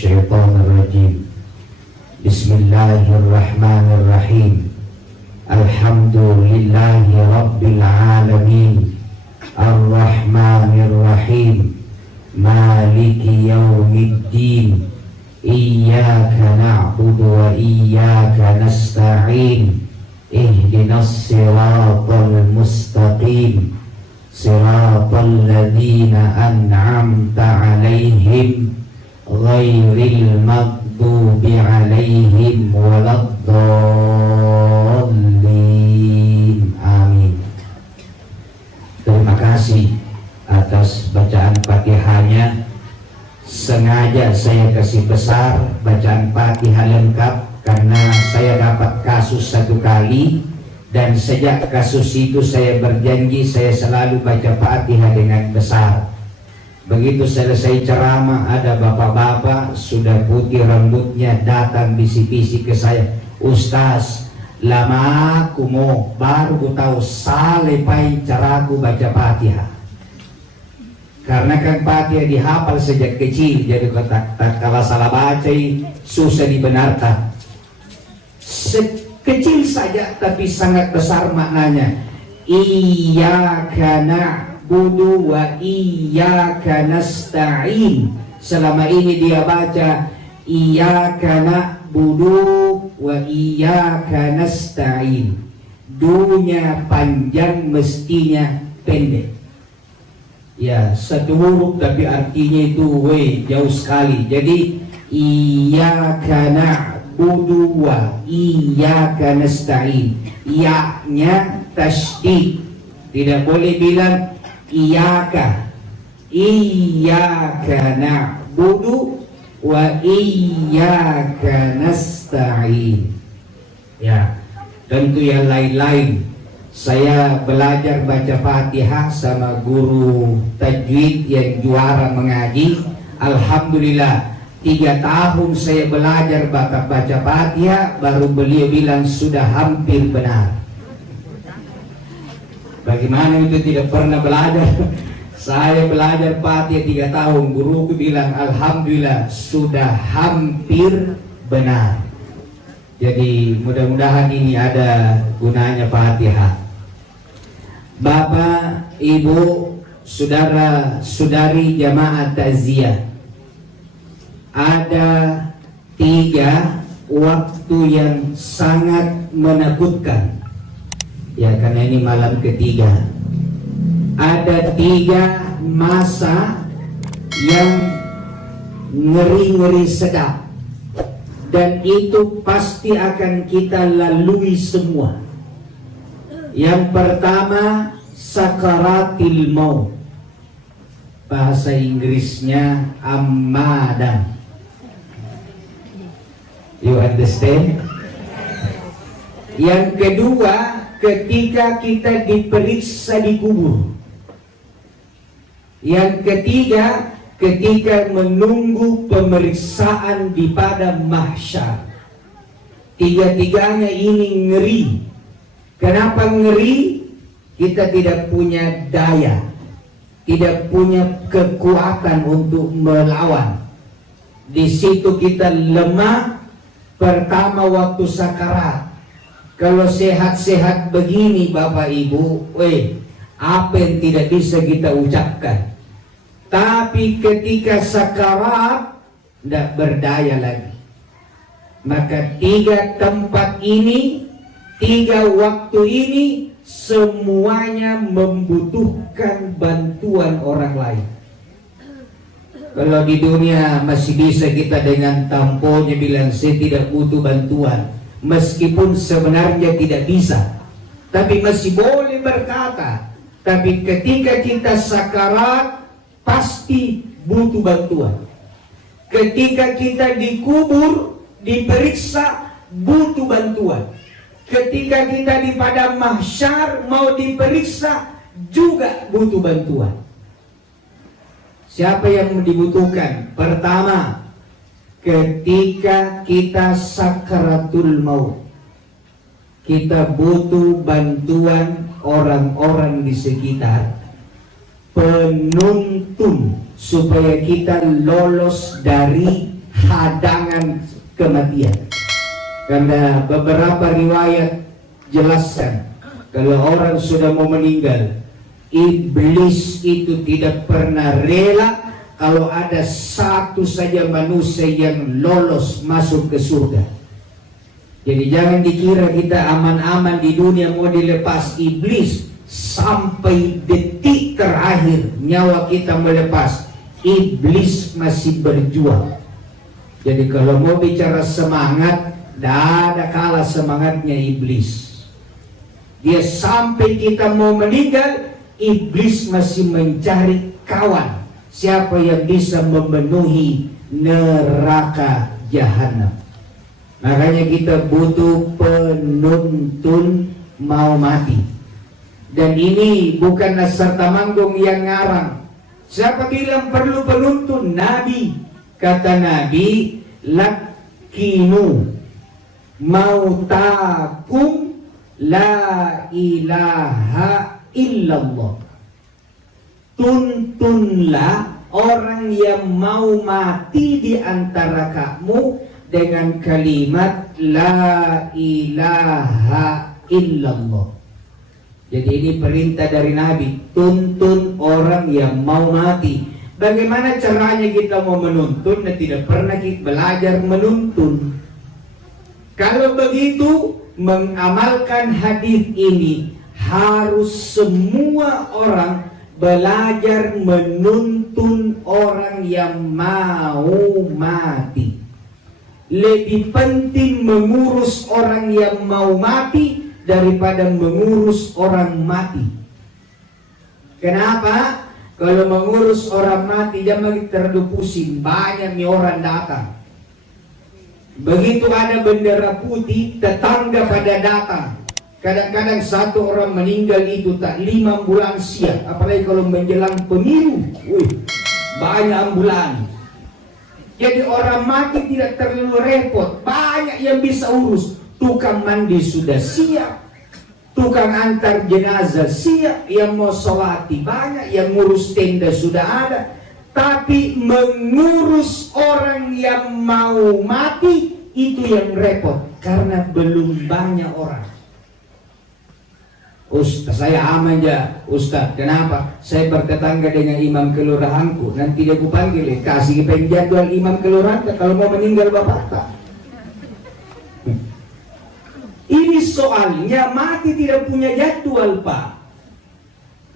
minasyaitonirrajim. Bismillahirrahmanirrahim. Alhamdulillahi rabbil alamin. Ar-Rahmanir-Rahim. Maliki yaumiddin. Iyyaka na'budu wa iyyaka nasta'in. Ihdinas siratal mustaqim. Siratal ladzina an'amta 'alaihim ghairil maghdubi 'alaihim waladdallin. Amin. Terima kasih atas bacaan Fatihahnya. Sengaja saya kasih besar bacaan Fatihah lengkap karena saya dapat kasus satu kali, dan sejak kasus itu saya berjanji saya selalu baca Fatihah dengan besar. Begitu selesai ceramah, ada bapak-bapak sudah putih rambutnya datang bisik-bisik ke saya, "Ustaz, lama aku mau baru tahu salepai caraku baca Fatihah." Karena kan Fatihah dihafal sejak kecil, jadi kalau salah baca susah dibenarkan. Kecil saja tapi sangat besar maknanya. Iyyaka na'budu wa iyyaka nasta'in. Selama ini dia baca iyyaka na'budu wa iyyaka nasta'in. Dunya panjang mestinya pendek. Ya, satu huruf tapi artinya itu jauh sekali. Jadi iyyaka na'budu wa iyyaka nasta'in. Ya-nya tasydid. Tidak boleh bilang iyyaka. Iyyaka na'budu wa iyyaka nasta'in. Ya, tentu yang lain-lain. Saya belajar baca Fatihah sama guru tajwid yang juara mengaji. Alhamdulillah, 3 tahun saya belajar baca Fatihah, baru beliau bilang sudah hampir benar. Bagaimana itu tidak pernah belajar? Saya belajar Fatihah 3 tahun, guruku bilang alhamdulillah sudah hampir benar. Jadi mudah-mudahan ini ada gunanya Fatihah. Bapak, Ibu, saudara-saudari jamaah takziah, ada 3 waktu yang sangat menakutkan. Ya, karena ini malam ketiga. Ada 3 masa yang ngeri-ngeri sedap, dan itu pasti akan kita lalui semua. Yang pertama, sakaratil maut. Bahasa Inggrisnya Armageddon. You understand? Yang kedua, ketika kita diperiksa di kubur. Yang ketiga, ketika menunggu pemeriksaan di padang mahsyar. 3-tiganya ini ngeri. Kenapa ngeri? Kita tidak punya daya, tidak punya kekuatan untuk melawan. Di situ kita lemah. Pertama waktu sakarat. Kalau sehat-sehat begini Bapak Ibu, apa yang tidak bisa kita ucapkan. Tapi ketika sakarat, tidak berdaya lagi. Maka 3 tempat ini, 3 waktu ini, semuanya membutuhkan bantuan orang lain. Kalau di dunia masih bisa kita dengan tamponya bilang saya tidak butuh bantuan, meskipun sebenarnya tidak bisa, tapi masih boleh berkata. Tapi ketika kita sakarat, pasti butuh bantuan. Ketika kita dikubur, diperiksa, butuh bantuan. Ketika kita di padang mahsyar mau diperiksa, juga butuh bantuan. Siapa yang dibutuhkan? Pertama, ketika kita sakaratul maut, kita butuh bantuan orang-orang di sekitar, penuntun supaya kita lolos dari hadangan kematian. Karena beberapa riwayat jelaskan kalau orang sudah mau meninggal, iblis itu tidak pernah rela kalau ada satu saja manusia yang lolos masuk ke surga. Jadi jangan dikira kita aman-aman di dunia mau dilepas iblis. Sampai detik terakhir nyawa kita melepas, iblis masih berjuang. Jadi kalau mau bicara semangat, tidak ada kalah semangatnya iblis. Dia sampai kita mau meninggal, iblis masih mencari kawan. Siapa yang bisa memenuhi neraka jahanam. Makanya kita butuh penuntun mau mati. Dan ini bukan Sartamanggung yang ngarang. Siapa bilang perlu penuntun? Nabi. Kata Nabi, lakinu mautakum la ilaha illallah. Tuntunlah orang yang mau mati di antara kamu dengan kalimat la ilaha illallah. Jadi ini perintah dari Nabi, tuntun orang yang mau mati. Bagaimana caranya kita mau menuntun dan tidak pernah kita belajar menuntun? Kalau begitu, mengamalkan hadis ini harus semua orang belajar menuntun orang yang mau mati. Lebih penting mengurus orang yang mau mati daripada mengurus orang mati. Kenapa? Kalau mengurus orang mati jangan terlalu pusing, banyak nih orang datang. Begitu ada bendera putih, tetangga pada datang. Kadang-kadang satu orang meninggal itu tak 5 bulan siap, apalagi kalau menjelang pemilu, banyak ambulan. Jadi orang mati tidak terlalu repot, banyak yang bisa urus. Tukang mandi sudah siap, tukang antar jenazah siap, yang mau sholati banyak, yang ngurus tenda sudah ada. Tapi mengurus orang yang mau mati itu yang repot, karena belum banyak orang. Ustaz, saya aman ya Ustaz. Kenapa? Saya bertetangga dengan imam kelurahanku. Nanti dia kupanggil, kasih penjadwal imam kelurahan kalau mau meninggal bapak tak. Ini soalnya mati tidak punya jadwal, Pak.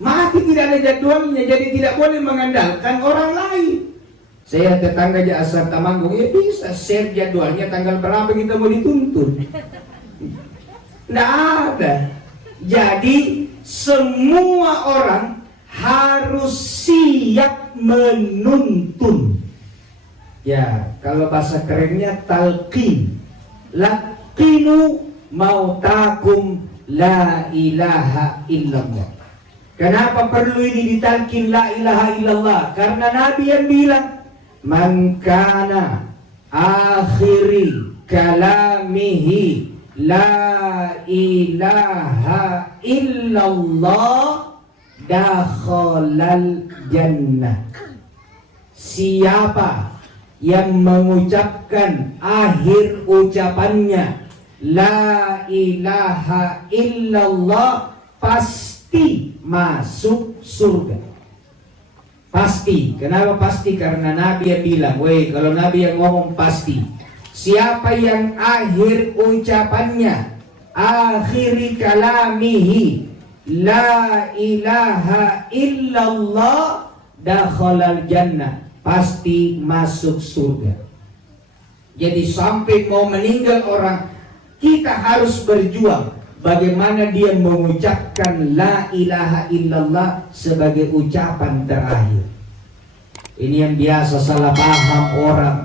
Mati tidak ada jadwalnya, jadi tidak boleh mengandalkan orang lain. Saya tetangga aja Sartamanggung, ya bisa share jadwalnya tanggal berapa kita mau dituntun. Tidak ada. Jadi semua orang harus siap menuntun. Ya, kalau bahasa kerennya talqin. Laqinu mautakum la ilaha illallah. Kenapa perlu ini ditalkin la ilaha illallah? Karena Nabi yang bilang, man kana akhiri kalamihi la ilaha illallah dakhalal jannah. Siapa yang mengucapkan akhir ucapannya la ilaha illallah, pasti masuk surga. Pasti. Kenapa pasti? Karena Nabi yang bilang, kalau Nabi yang ngomong pasti. Siapa yang akhir ucapannya, akhiri kalamihi la ilaha illallah dakhalal jannah, pasti masuk surga. Jadi sampai mau meninggal orang, kita harus berjuang bagaimana dia mengucapkan la ilaha illallah sebagai ucapan terakhir. Ini yang biasa salah paham orang.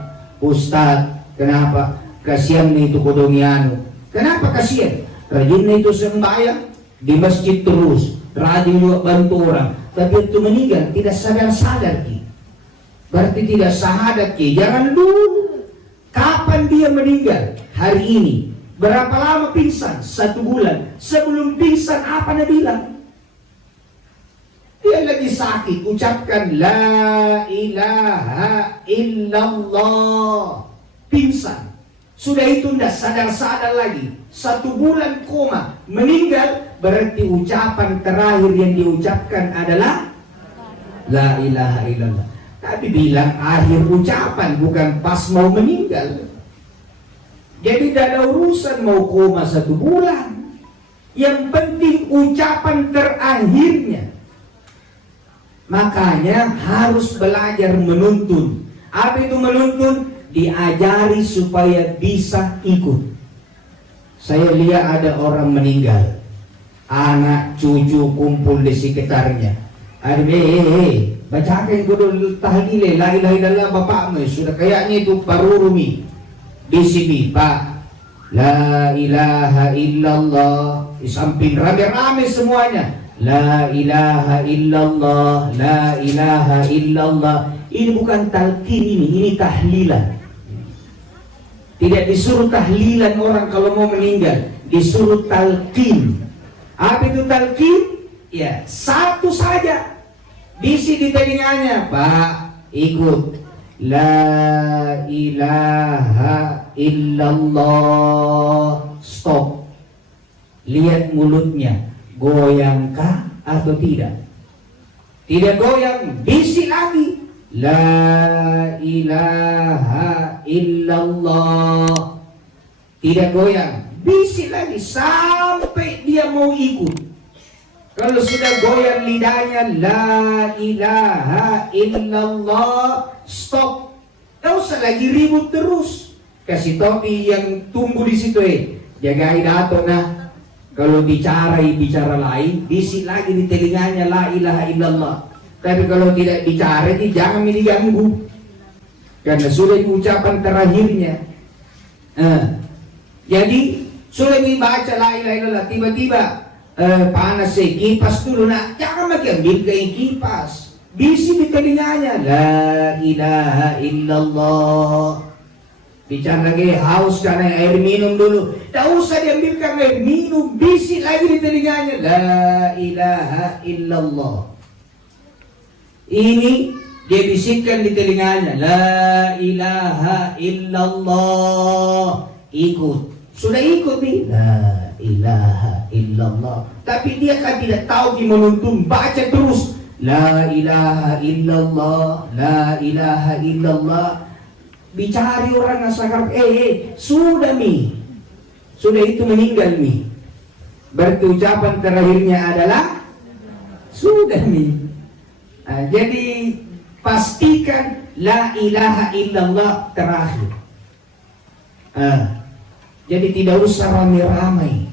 Ustaz, kenapa? Kasihan nih itu kodongiano. Kenapa kasihan? Rajin itu sembahyang di masjid terus, rajin juga bantu orang, tapi itu meninggal tidak sadar-sadar ki. Berarti tidak syahadat ki. Jangan dulu. Kapan dia meninggal? Hari ini. Berapa lama pingsan? 1 bulan. Sebelum pingsan apa dia bilang? Dia lagi sakit, ucapkan la ilaha illallah. pingsan. Sudah itu tidak sadar-sadar lagi. 1 bulan koma, meninggal. Berarti ucapan terakhir yang diucapkan adalah La ilaha illallah. Tapi bilang akhir ucapan, bukan pas mau meninggal. Jadi tidak ada urusan mau koma 1 bulan. Yang penting ucapan terakhirnya. Makanya harus belajar menuntun. Apa itu menuntun? Diajari supaya bisa ikut. Saya lihat ada orang meninggal, anak cucu kumpul di sekitarnya. Ada bacakan dulu tahlil la ilaha illallah bapakmu sudah kayaknya itu parurumi di sini Pak, la ilaha illallah di samping rame-rame semuanya, la ilaha illallah, la ilaha illallah. Ini bukan talqin, ini tahlilan. Tidak disuruh tahlilan orang kalau mau meninggal, disuruh talqin. Apa itu talqin? Ya, satu saja. Bisi di telinganya, Pak, ikut. La ilaha illallah. Stop. Lihat mulutnya, goyangkah atau tidak? Tidak goyang, bisi lagi. La ilaha illallah. Tidak goyang, bisi lagi sampai dia mau ikut. Kalau sudah goyang lidahnya, la ilaha illallah, stop. Tidak usah lagi ribut terus. Kasih topi yang tumbuh di situ, jagai dato nah. Kalau bicara lain, bisi lagi di telinganya, la ilaha illallah. Tapi kalau tidak bicara, jangan diganggu. Karena sudah ucapan terakhirnya. Jadi sudah dibaca la ilaha illallah, tiba-tiba panas kipas dulu nak, jangan lagi ambil ke kipas. Bisi di telinganya, la ilaha illallah. Bicara lagi haus karena air minum dulu, tak usah diambilkan air minum, bisi lagi di telinganya, la ilaha illallah. Ini dia bisikkan di telinganya, la ilaha illallah. Ikut, sudah ikut nih, la ilaha illallah. Tapi dia kan tidak tahu gimana menuntun, baca terus, la ilaha illallah, la ilaha illallah. Bicari orang asal sudah mi, sudah itu meninggal mi. Berarti ucapan terakhirnya adalah sudah mi. Nah, jadi pastikan la ilaha illallah terakhir. Jadi tidak usah ramai-ramai.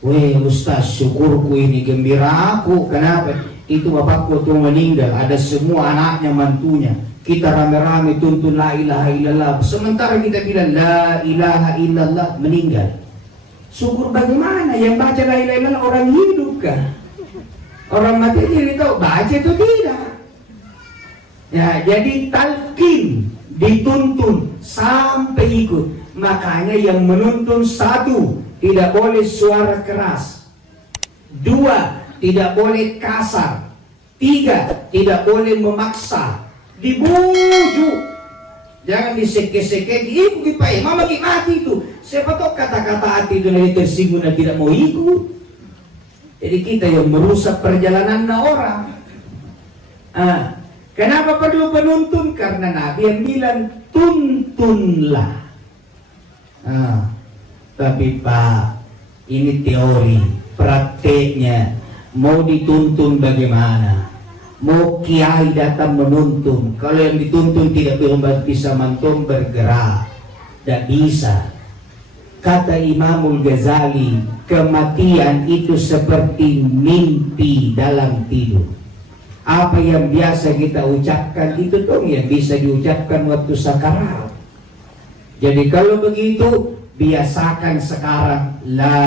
Weh Ustaz, syukurku ini, gembira aku. Kenapa? Itu bapakku tuh meninggal, ada semua anaknya, mantunya. Kita rame-rame tuntun la ilaha illallah. Sementara kita bilang la ilaha illallah, meninggal. Syukur bagaimana? Yang baca la ilaha illallah orang hidup kah? Orang mati tidak tahu baca itu tidak. Ya, jadi talqin, dituntun sampai ikut. Makanya yang menuntun 1, tidak boleh suara keras. 2, tidak boleh kasar. 3, tidak boleh memaksa. Dibujuk, jangan diseke-seke. Ibu kipai, mama mati itu. Siapa tahu kata-kata hati itu yang tersinggung dan tidak mau ikut. Jadi kita yang merusak perjalanan orang. Kenapa perlu penuntun? Karena Nabi yang bilang tuntunlah. Tapi Pak, ini teori, prakteknya mau dituntun bagaimana? Mau kiai datang menuntun, kalau yang dituntun tidak bisa mantum bergerak, tidak bisa. Kata Imamul Ghazali, kematian itu seperti mimpi dalam tidur. Apa yang biasa kita ucapkan itu dong yang bisa diucapkan waktu sakarat. Jadi kalau begitu, biasakan sekarang la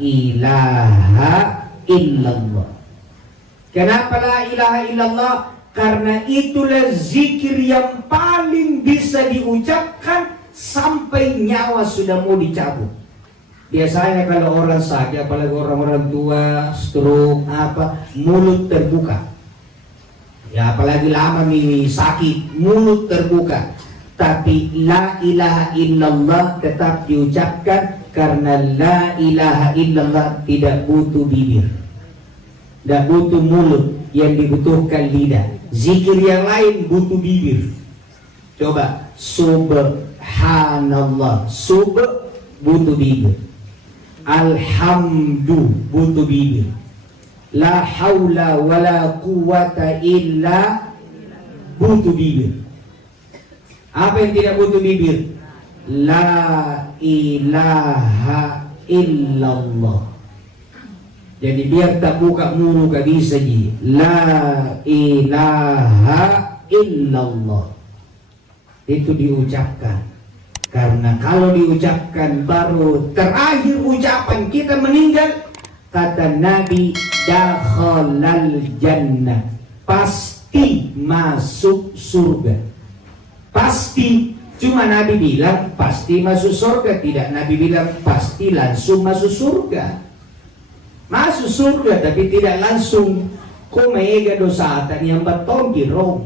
ilaha illallah. Kenapa la ilaha illallah? Karena itulah zikir yang paling bisa diucapkan sampai nyawa sudah mau dicabut. Biasanya kalau orang sakit, apalagi orang-orang tua, stroke, mulut terbuka. Ya apalagi lama sakit, mulut terbuka. tapi la ilaha illallah tetap diucapkan, karena la ilaha illallah tidak butuh bibir, tidak butuh mulut, yang dibutuhkan lidah. Zikir yang lain butuh bibir. Coba subhanallah, butuh bibir. Alhamdu butuh bibir. La haula wala quwata illa butuh bibir. Apa yang tidak butuh bibir? La ilaha illallah. Jadi biar tak buka mulu gak bisa ji. La ilaha illallah. Itu diucapkan. Karena kalau diucapkan baru terakhir ucapan kita meninggal. Kata Nabi, dakhalal jannah, pasti masuk surga. Pasti. Cuma Nabi bilang pasti masuk surga, tidak Nabi bilang pasti langsung masuk surga. Masuk surga tapi tidak langsung. Kumega dosa yang beton di Rom.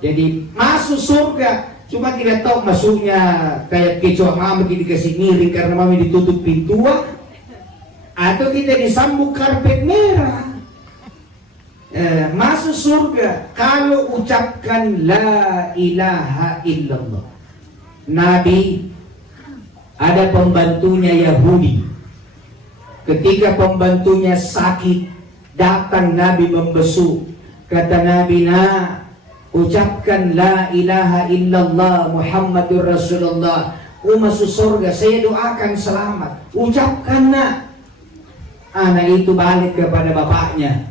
Jadi masuk surga, cuma tidak tahu masuknya kayak kecoa mama dikasih miring karena mama ditutup pintu, atau kita disambung karpet merah. Masuk surga kalau ucapkan la ilaha illallah. Nabi ada pembantunya Yahudi. Ketika pembantunya sakit, datang Nabi membesuk. Kata Nabi, ucapkan la ilaha illallah Muhammadur Rasulullah, masuk surga, saya doakan selamat. Ucapkan Anak itu balik kepada bapaknya.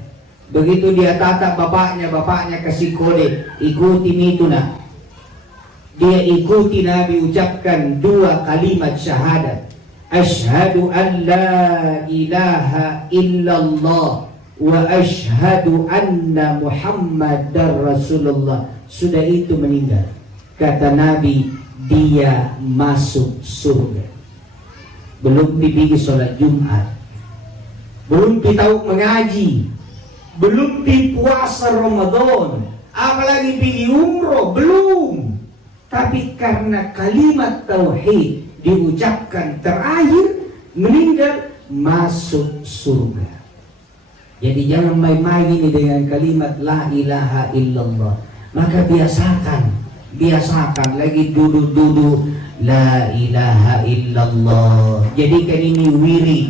Begitu dia tatap bapaknya kasih kode, ikutin itu Dia ikuti Nabi ucapkan 2 kalimat syahadat. Asyhadu an la ilaha illallah wa asyhadu anna Muhammadar Rasulullah. Sudah itu meninggal. Kata Nabi, dia masuk surga. Belum pergi sholat Jumat, belum tahu mengaji, belum di puasa Ramadan, apalagi pergi umroh, belum. Tapi karena kalimat tauhid diucapkan terakhir, meninggal, masuk surga. Jadi jangan main-main ini dengan kalimat la ilaha illallah. Maka biasakan lagi duduk-duduk la ilaha illallah. Jadikan ini wirid.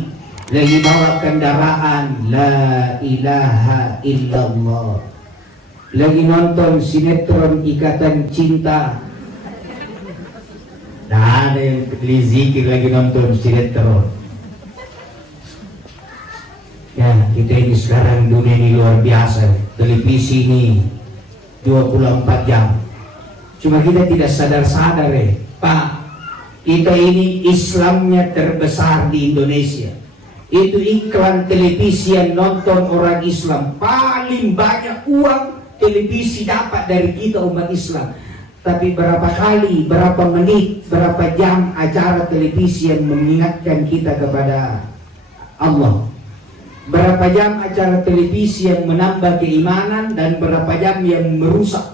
Lagi bawa kendaraan, la ilaha illallah. Lagi nonton sinetron Ikatan Cinta, nah ada yang beli zikir lagi nonton sinetron. Ya, kita ini sekarang dunia ini luar biasa. Televisi ini 24 jam. Cuma kita tidak sadar-sadar Pak, kita ini Islamnya terbesar di Indonesia. Itu iklan televisi yang nonton orang Islam. Paling banyak uang televisi dapat dari kita umat Islam. Tapi berapa kali, berapa menit, berapa jam acara televisi yang mengingatkan kita kepada Allah. Berapa jam acara televisi yang menambah keimanan, dan berapa jam yang merusak.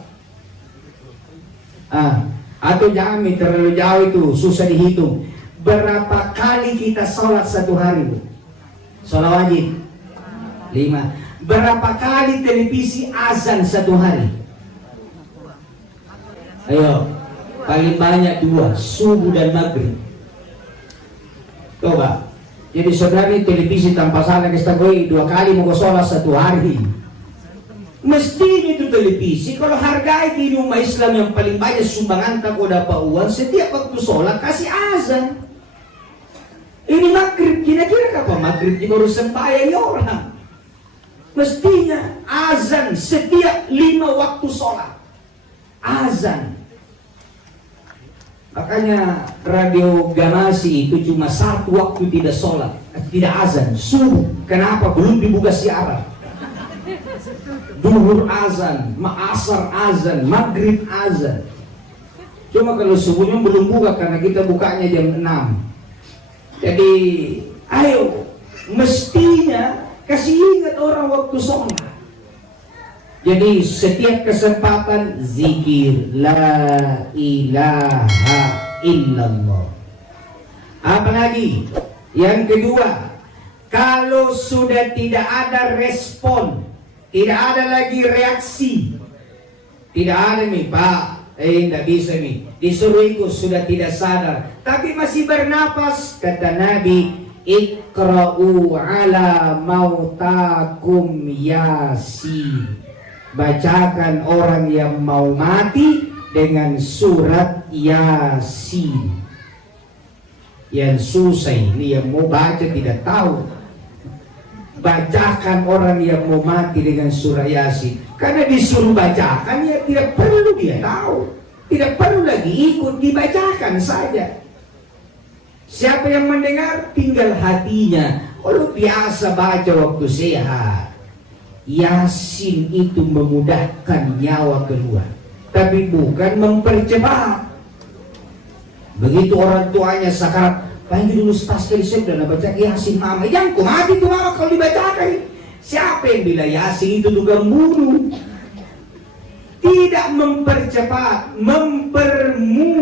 Atau jangan terlalu jauh, itu susah dihitung. Berapa kali kita sholat satu hari, Bu? Sholat wajib 5. Berapa kali televisi azan satu hari? Ayo, paling banyak 2, subuh dan maghrib. Coba. Jadi sebenarnya televisi tanpa salah kita 2 kali mau sholat satu hari. Mestinya itu televisi kalau hargai di rumah Islam yang paling banyak sumbangan tak dapat uang, setiap waktu sholat kasih azan. Ini maghrib, kira-kira kapan maghrib baru sembahyang orang? Mestinya azan setiap 5 waktu sholat. Azan. Makanya radio Ganasi itu cuma 1 waktu tidak sholat, tidak azan, subuh. Kenapa? Belum dibuka siaran. Duhur azan, asar azan, maghrib azan. Cuma kalau subuhnya belum buka karena kita bukanya jam 6. Jadi ayo, mestinya kasih ingat orang waktu sholat. Jadi setiap kesempatan zikir la ilaha illallah. Apalagi yang kedua, kalau sudah tidak ada respon, tidak ada lagi reaksi, tidak ada nih Pak, tidak bisa nih, disuruh ikut sudah tidak sadar, tapi masih bernapas, kata Nabi, iqra'u ala mautakum Yasin. Bacakan orang yang mau mati dengan surat Yasin. Yang susah ini, yang mau baca tidak tahu. Bacakan orang yang mau mati dengan surat Yasin. Karena disuruh bacakan, ya tidak perlu dia tahu, tidak perlu lagi ikut, dibacakan saja. Siapa yang mendengar tinggal hatinya. Kalau biasa baca waktu sehat, Yasin itu memudahkan nyawa keluar, tapi bukan mempercepat. Begitu orang tuanya sakarat, panggil dulu tas ke resep dan baca Yasin mama. Yang ku mati tuh mama kalau dibacakan. Siapa yang bilang Yasin itu juga bunuh? Tidak mempercepat, mempermudah.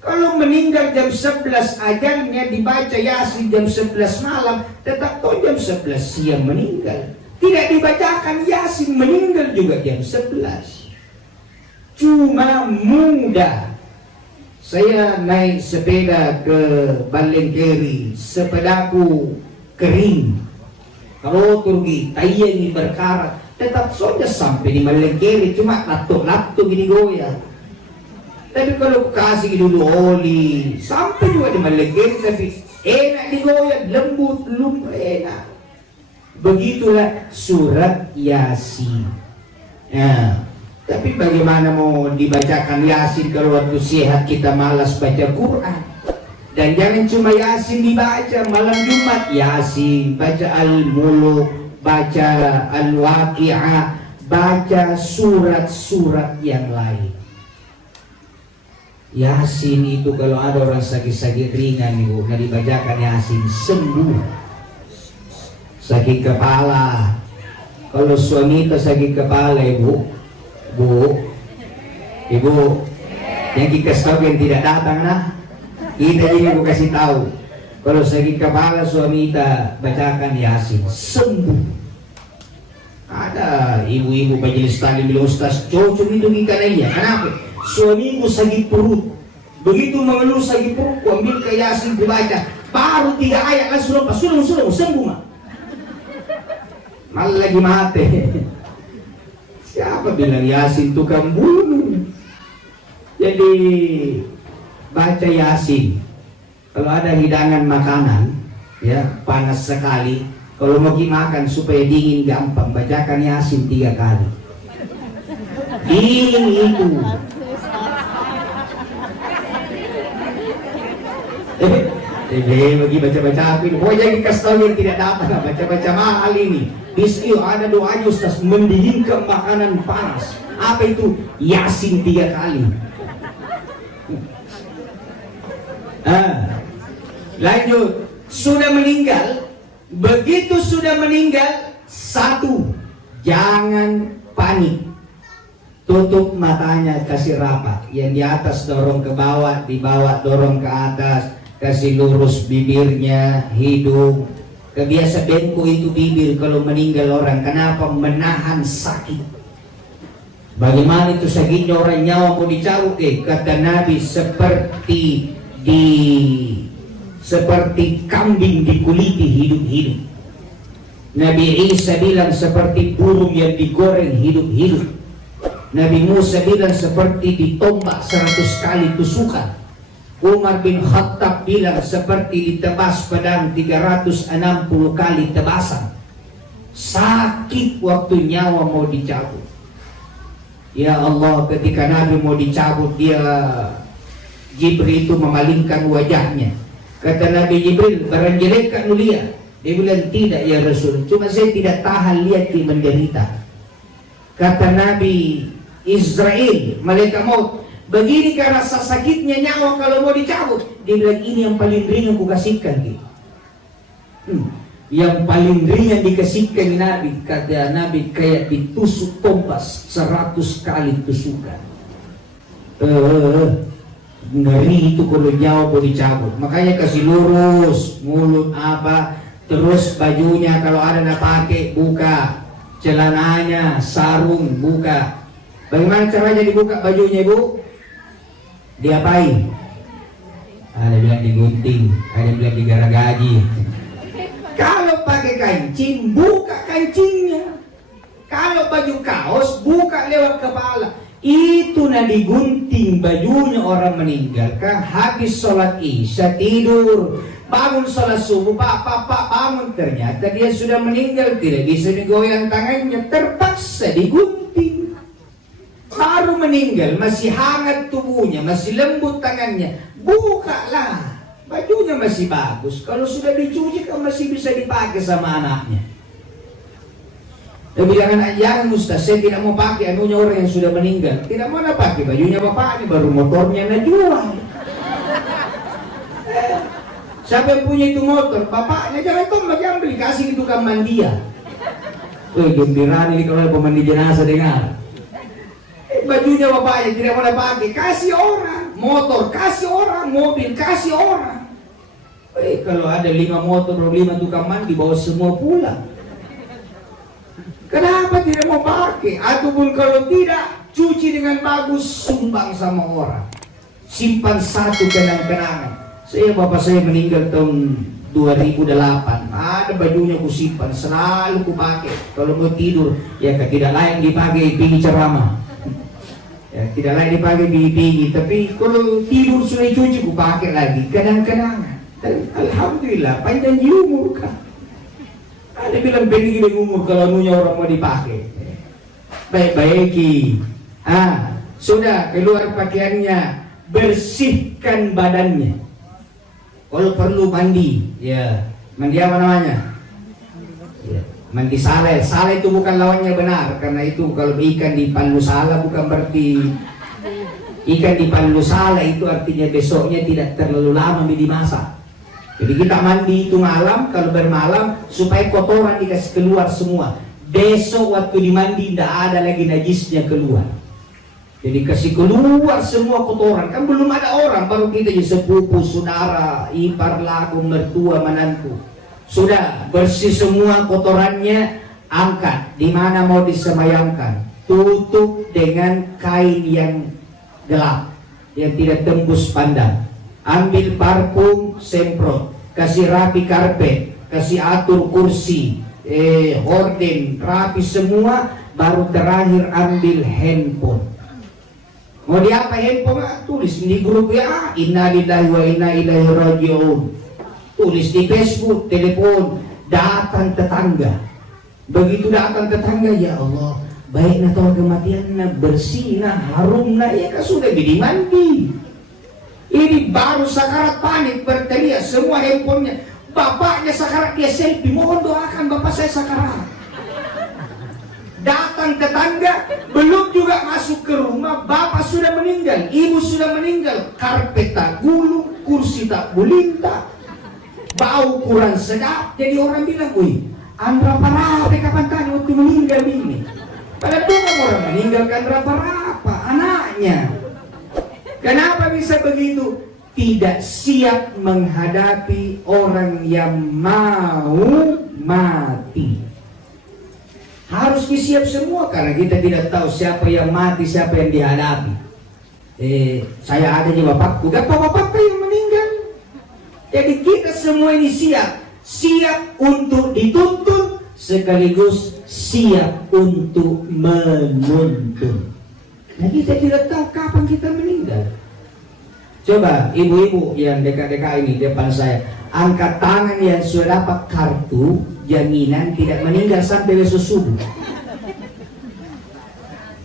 Kalau meninggal jam 11 ajalnya dibaca Yasin jam 11 malam, tetap toh jam 11 siang meninggal. Tidak dibacakan Yasin, meninggal juga jam 11. Cuma mudah. Saya naik sepeda ke Balengkeri, sepedaku kering. Kalau turgi, tayangi berkarat, tetap saja sampai di Balengkeri, cuma laptop gini goyah. Tapi kalau kasih dulu oli, sampai juga di Balengkeri, tapi enak digoyah, lembut, enak. Begitulah surat Yasin. Nah, tapi bagaimana mau dibacakan Yasin kalau waktu sehat kita malas baca Quran? Dan jangan cuma Yasin dibaca, malam Jumat Yasin, baca Al-Muluk, baca Al-Waqi'ah, baca surat-surat yang lain. Yasin itu kalau ada orang sakit-sakit ringan nih, nggak dibacakan Yasin, sembuh. Sakit kepala, kalau suami itu sakit kepala, ibu, yang kita tahu yang tidak datang nah, kita ini aku kasih tahu. Kalau sakit kepala suami kita bacakan Yasin, sembuh. Ada ibu-ibu majelis taklim bilang Ustaz, cocok itu ikannya. Kenapa? Suamiku sakit perut, begitu mengeluh sakit perut, ku ambil ke Yasin dibaca, baru 3 ayat langsung lepas, sudah sembuh mah. Malah lagi mati. Siapa bilang Yasin tukang bunuh? Jadi baca Yasin. Kalau ada hidangan makanan, ya panas sekali, kalau mau makan supaya dingin gampang, bacakan Yasin 3 kali. Dingin itu. Bagi baca-baca apa ini? Pokoknya dikasih tahu yang tidak dapat, baca-baca mahal ini. Bismillah, ada doanya Ustaz, mendinginkan makanan panas. Apa itu? Yasin 3 kali. Lanjut, sudah meninggal. Begitu sudah meninggal, 1, jangan panik. Tutup matanya, kasih rapat. Yang di atas dorong ke bawah, di bawah dorong ke atas. Kasih lurus bibirnya, hidung. Kebiasa bengkok itu bibir kalau meninggal orang. Kenapa? Menahan sakit. Bagaimana itu sakitnya orang nyawa mau dicabut? Kata Nabi seperti kambing dikuliti hidup-hidup. Nabi Isa bilang seperti burung yang digoreng hidup-hidup. Nabi Musa bilang seperti ditombak 100 kali tusukan. Umar bin Khattab bilang seperti ditebas pedang 360 kali tebasan. Sakit waktu nyawa mau dicabut. Ya Allah, ketika Nabi mau dicabut, Jibril itu memalingkan wajahnya. Kata Nabi Jibril, barang jelek kan lu lihat? Dia bilang tidak ya Rasul, cuma saya tidak tahan lihat dia menderita. Kata Nabi Israel, malaikat maut, begini kan rasa sakitnya nyawa kalau mau dicabut. Dia bilang ini yang paling ringan ku kasihkan. yang paling ringan dikasihkan Nabi, kata Nabi, kayak ditusuk kompas 100 kali tusukan. Ngeri itu kalau jauh mau dicabut. Makanya kasih lurus mulut apa, terus bajunya kalau ada nak pakai buka, celananya, sarung buka. Bagaimana caranya dibuka bajunya ibu? Diapain? Ada bilang digunting, ada bilang digaragaji. Kalau pakai kancing, buka kancingnya. Kalau baju kaos, buka lewat kepala. Itu na digunting bajunya orang meninggal kan, habis sholat isya tidur, bangun sholat subuh, pak bangun, ternyata dia sudah meninggal, tidak bisa digoyang tangannya, terpaksa digunting. Baru meninggal, masih hangat tubuhnya, masih lembut tangannya, bukalah, bajunya masih bagus. Kalau sudah dicuci kan masih bisa dipakai sama anaknya. Dia bilang, jangan Ustaz, saya tidak mau pakai anunya orang yang sudah meninggal. Tidak mau pakai bajunya bapaknya, baru motornya na jual. Siapa yang punya itu motor? Bapaknya. Jangan beli, kasih itu tukang mandia. Gembira ini kalau ada pemandi jenazah dengar. Bajunya bapaknya tidak mau pakai, kasih orang. Motor kasih orang, mobil kasih orang. Kalau ada 5 motor, 5 tukang mandi, bawa semua pulang. Kenapa tidak mau pakai? Ataupun kalau tidak, cuci dengan bagus, sumbang sama orang. Simpan satu kenang-kenangan. Bapak saya meninggal tahun 2008. Ada bajunya ku simpan, selalu ku pakai. Kalau mau tidur, ya tidak lain dipakai pergi ceramah. Ya, tidak lain dipakai pergi. Tapi kalau tidur sudah cuci, ku pakai lagi kenang-kenangan. Dan alhamdulillah panjang umur kan. Ada bilang begini di umur kalau anunya orang mau dipakai. Baik-baiki. Sudah keluar pakaiannya, bersihkan badannya. Kalau perlu mandi, ya mandi apa namanya? Ya, mandi sale. Sale itu bukan lawannya benar, karena itu kalau ikan di palu sala bukan berarti ikan di palu sala itu artinya besoknya tidak terlalu lama dimasak. Jadi kita mandi itu malam, kalau bermalam supaya kotoran dikasih keluar semua. Besok waktu dimandi tidak ada lagi najisnya keluar. Jadi kasih keluar semua kotoran. Kan belum ada orang, baru kita jadi sepupu, saudara, ipar, lagu, mertua, menantu. Sudah bersih semua kotorannya, angkat. Di mana mau disemayamkan, tutup dengan kain yang gelap, yang tidak tembus pandang. Ambil parfum, semprot, kasih rapi karpet, kasih atur kursi, horden, rapi semua, baru terakhir ambil handphone. Mau diapa handphone? Tulis di grup WA, inna lillahi wa inna ilaihi raji'un. Tulis di Facebook, telepon, datang tetangga. Begitu datang tetangga, ya Allah, baik na tahu kematian na, bersih na, harum na, ya kan sudah mandi. Ini baru sakarat panik, berteriak semua handphonenya. Bapaknya sakarat, dia selfie, mohon doakan bapak saya sakarat. Datang tetangga, belum juga masuk ke rumah, bapak sudah meninggal, ibu sudah meninggal. Karpet tak gulung, kursi tak bulinta, bau kurang sedap. Jadi orang bilang, wih, Andra Parapa kapan tadi waktu meninggal ini? Padahal bukan orang meninggalkan rapa-rapa anaknya. Kenapa bisa begitu? Tidak siap menghadapi orang yang mau mati. Harus disiap semua karena kita tidak tahu siapa yang mati, siapa yang dihadapi. Saya ada di bapakku, gak bapakku yang meninggal. Jadi kita semua ini siap untuk dituntun, sekaligus siap untuk menuntun. Nah kita tidak tahu kapan kita meninggal. Coba ibu-ibu yang dekat-dekat ini depan saya, angkat tangan yang sudah dapat kartu jaminan tidak meninggal sampai besok subuh.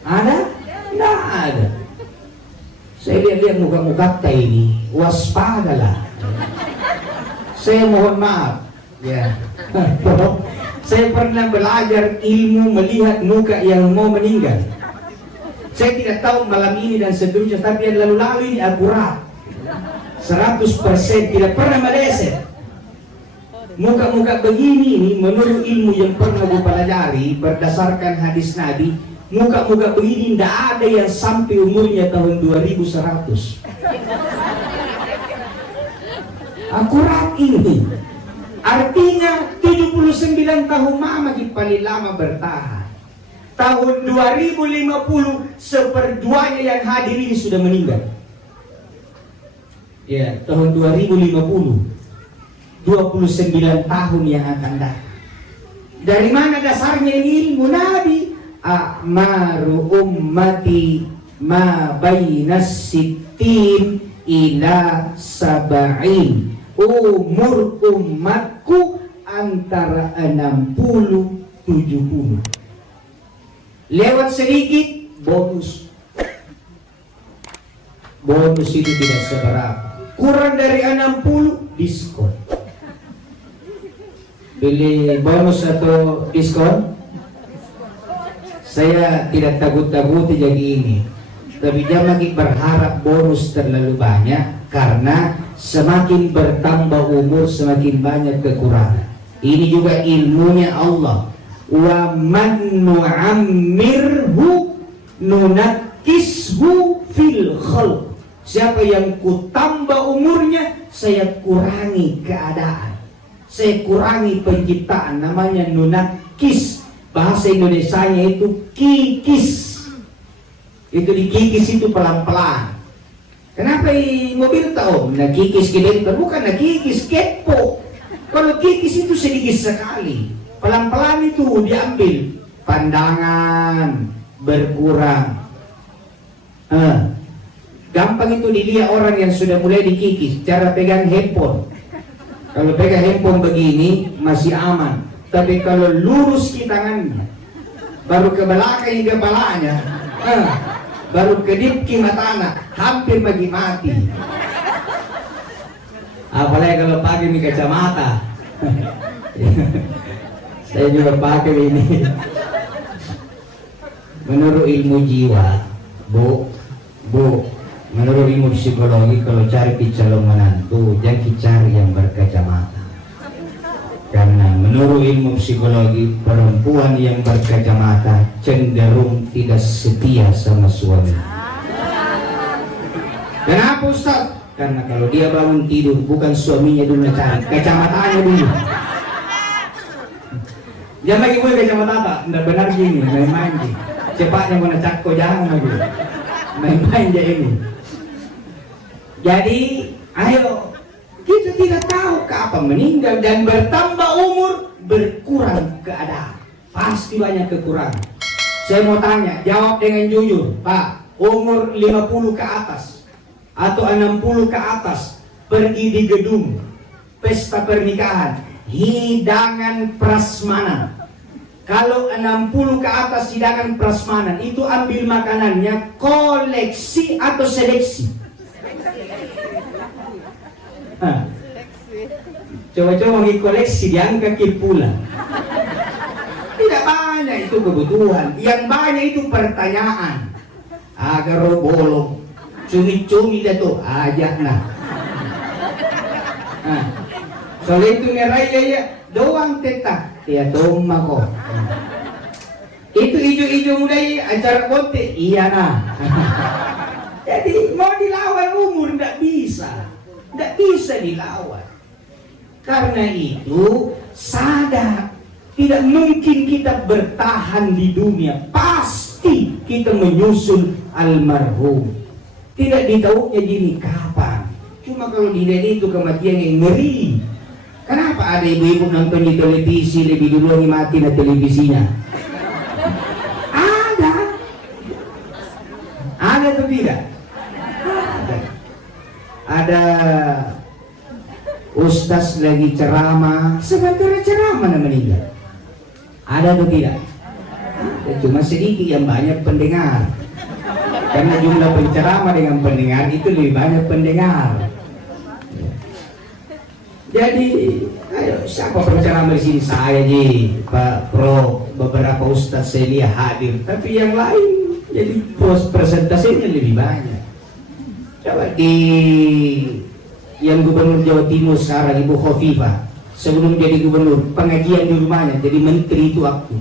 Ada? Tidak ada. Saya lihat-lihat muka-muka ini, waspadalah. Saya mohon maaf, ya. Saya pernah belajar ilmu melihat muka yang mau meninggal. Saya tidak tahu malam ini dan seterusnya, tapi yang lalu-lalu ini akurat 100%, tidak pernah meleset. Muka-muka begini nih, menurut ilmu yang pernah gue pelajari berdasarkan hadis Nabi, muka-muka begini tidak ada yang sampai umurnya tahun 2100. Akurat ini. Artinya 79 tahun mama di paling lama bertahan. Tahun 2050 seperduanya yang hadir ini sudah meninggal. Ya, tahun 2050 29 tahun yang akan datang. Dari mana dasarnya ini ilmu Nabi? A'maru ummati ma bainas sittin ila sab'in. Umur umatku antara 60 70. Lewat sedikit bonus. Bonus itu tidak seberapa. Kurang dari 60 diskon. Pilih bonus atau diskon? Saya tidak takut-takuti jadi ini. Tapi jangan berharap bonus terlalu banyak, karena semakin bertambah umur semakin banyak kekurangan. Ini juga ilmunya Allah. Wa man nu'ammirhu nunakkishu fil khalq. Siapa yang kutambah umurnya, saya kurangi keadaan. Saya kurangi penciptaan, namanya nunakkis. Bahasa Indonesianya itu kikis. Itu dikikis itu pelan-pelan. Kenapa mobil tahu? Nah kikis kita bukan nah kikis kepo. Kalau kikis itu sedikit sekali. Pelan-pelan itu diambil. Pandangan berkurang. Gampang itu dilihat orang yang sudah mulai dikikis. Cara pegang handphone. Kalau pegang handphone begini masih aman, tapi kalau lurus ke tangannya, baru ke belakang kepalanya, baru kedip ke matanya, hampir bagi mati. Apalagi kalau pakai kacamata. Saya juga pakai ini. Menurut ilmu jiwa, Bu, menurut ilmu psikologi, kalau cari calon menantu jangan cari yang berkacamata. Karena menurut ilmu psikologi, perempuan yang berkacamata cenderung tidak setia sama suami. Kenapa Ustaz? Karena kalau dia bangun tidur, bukan suaminya dulu cari, kacamatanya dulu. Jangan lagi gue kacamata, tidak benar gini, main-main gini. Cepatnya mau cakko jangan lagi, main-main aja ini. Jadi, ayo, kita tidak tahu kapan meninggal, dan bertambah umur, berkurang keadaan. Pasti banyak kekurangan. Saya mau tanya, jawab dengan jujur, Pak, umur 50 ke atas, atau 60 ke atas, pergi di gedung, pesta pernikahan, hidangan prasmanan. Kalau 60 ke atas hidangan prasmanan, itu ambil makanannya, koleksi atau seleksi? Coba-coba koleksi diangkat ke pula. Tidak banyak itu kebutuhan. Yang banyak itu pertanyaan. Agar bolong, cumi-cumi dah tuh ajak nah. Soalnya itu nerai ya doang tetap dia domba kok. Itu ijo-ijo muda acara konte iya nah. Jadi mau dilawan umur tidak bisa dilawan. Karena itu sadar, tidak mungkin kita bertahan di dunia, pasti kita menyusul almarhum. Tidak ditahunya gini kapan. Cuma kalau dilihat itu kematian yang ngeri. Kenapa ada ibu-ibu nonton di televisi lebih dulu mati na televisinya? Ada atau tidak? Ada ustaz lagi ceramah, sebenarnya ceramah meninggal. Ada atau tidak? Cuma sedikit, yang banyak pendengar. Karena jumlah penceramah dengan pendengar itu lebih banyak pendengar. Jadi, ayo siapa penceramah di sini? Saya ji, Pak Pro, beberapa ustaz saya lihat hadir, tapi yang lain jadi presentasinya lebih banyak. Coba di yang Gubernur Jawa Timur sekarang Ibu Khofifah, sebelum jadi gubernur, pengajian di rumahnya, jadi menteri itu waktu.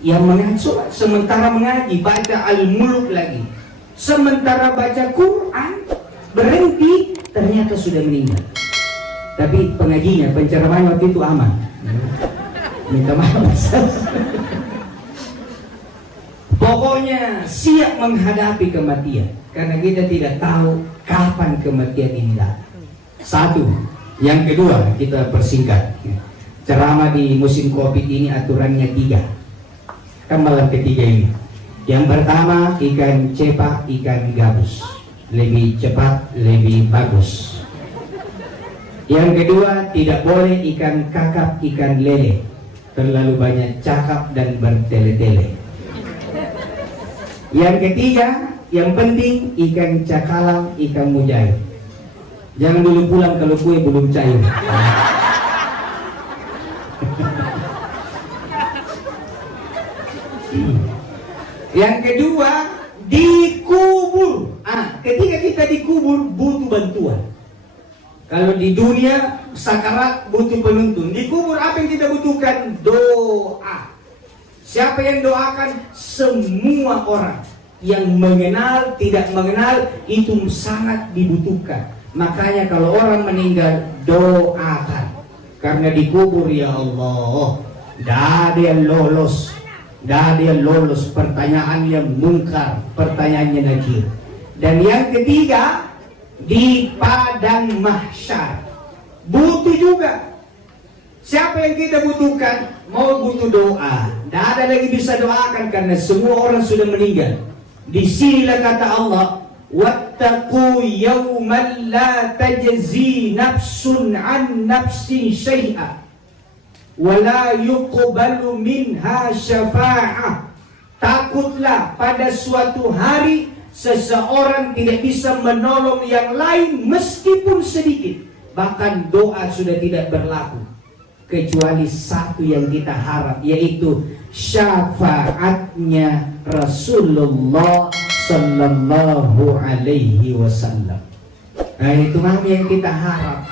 Yang mengaji sholat, sementara mengaji, baca Al-Mulk lagi. Sementara baca Quran, berhenti, ternyata sudah meninggal. Tapi pengajinya, penceramahnya waktu itu aman. Minta maaf. Pokoknya siap menghadapi kematian, karena kita tidak tahu kapan kematian ini datang. Satu. Yang kedua, kita persingkat. Ceramah di musim Covid ini aturannya 3. Kan malam ketiga ini. Yang pertama, ikan cepak, ikan gabus. Lebih cepat, lebih bagus. Yang kedua, tidak boleh ikan kakap, ikan lele. Terlalu banyak cakap dan bertele-tele. Yang ketiga, yang penting ikan cakalang, ikan mujair. Jangan dulu pulang kalau kue belum cair. Yang kedua, dikubur. Ketika kita dikubur butuh bantuan. Kalau di dunia sakarat butuh penuntun, dikubur apa yang kita butuhkan? Doa. Siapa yang doakan? Semua orang yang mengenal, tidak mengenal, itu sangat dibutuhkan. Makanya kalau orang meninggal, doakan. Karena dikubur, ya Allah, dah dia lolos. Dah dia lolos, pertanyaannya mungkar, pertanyaannya nakir. Dan yang ketiga, di padang mahsyar butuh juga. Siapa yang kita butuhkan? Mau butuh doa. Tidak ada lagi bisa doakan karena semua orang sudah meninggal. Di sinilah kata Allah, wattaqu yawman la tajzi nafsun an nafsin syai'a wala yuqbalu minha syafa'ah. Takutlah pada suatu hari seseorang tidak bisa menolong yang lain meskipun sedikit. Bahkan doa sudah tidak berlaku kecuali satu yang kita harap, yaitu syafaatnya Rasulullah Sallallahu Alaihi Wasallam. Nah, itu yang kita harap.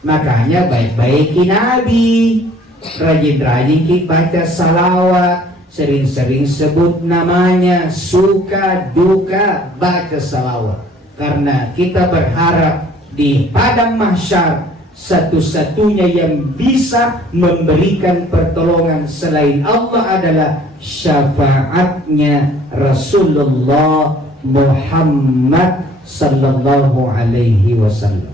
Makanya baik-baiki Nabi, rajin-rajin kita baca salawat, sering-sering sebut namanya, suka duka baca salawat. Karena kita berharap di padang mahsyar satu-satunya yang bisa memberikan pertolongan selain Allah adalah syafaatnya Rasulullah Muhammad Sallallahu Alaihi Wasallam.